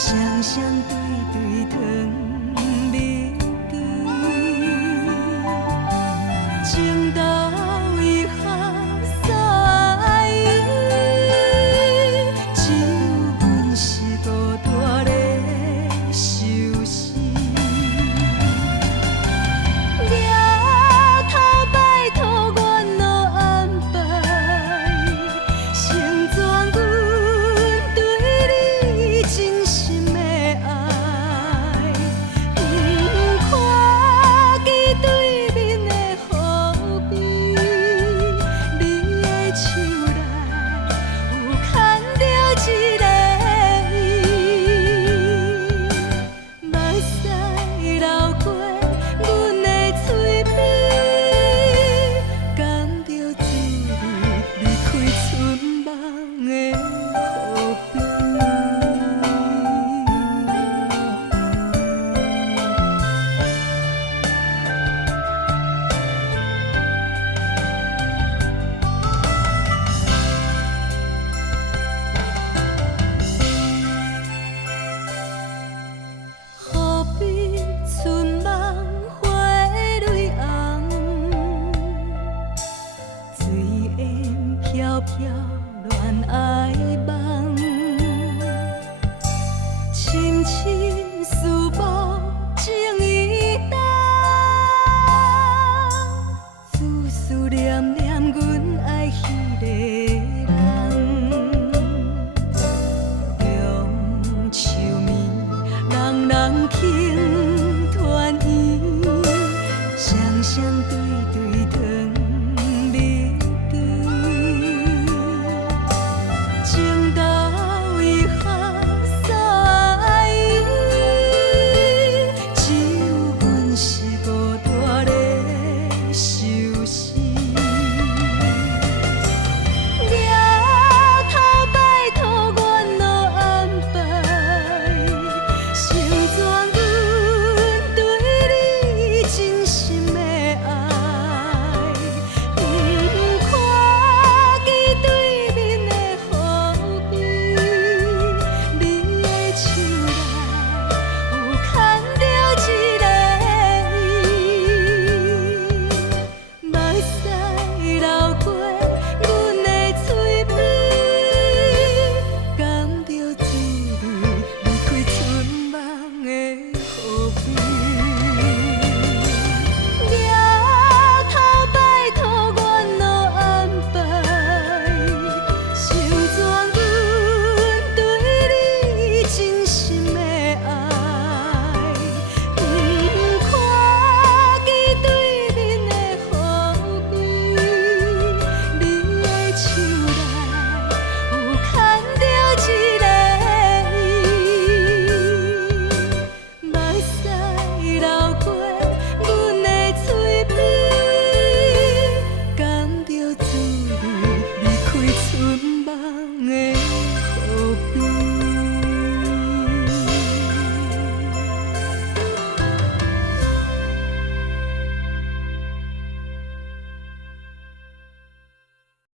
双双对对糖蜜甜，情到以后散依，只有阮是孤单咧受死。抬头拜托阮咯安排，成全阮对你真心的爱。不看见对面的雨边，你的手内有牵着一个伊，目屎流过阮的嘴边，感着滋味离开春梦的雨边。何必春梦花蕊红，水烟飘飘恋爱梦，深深思慕情意重，思思念念阮爱迄个人。中秋暝，人人轻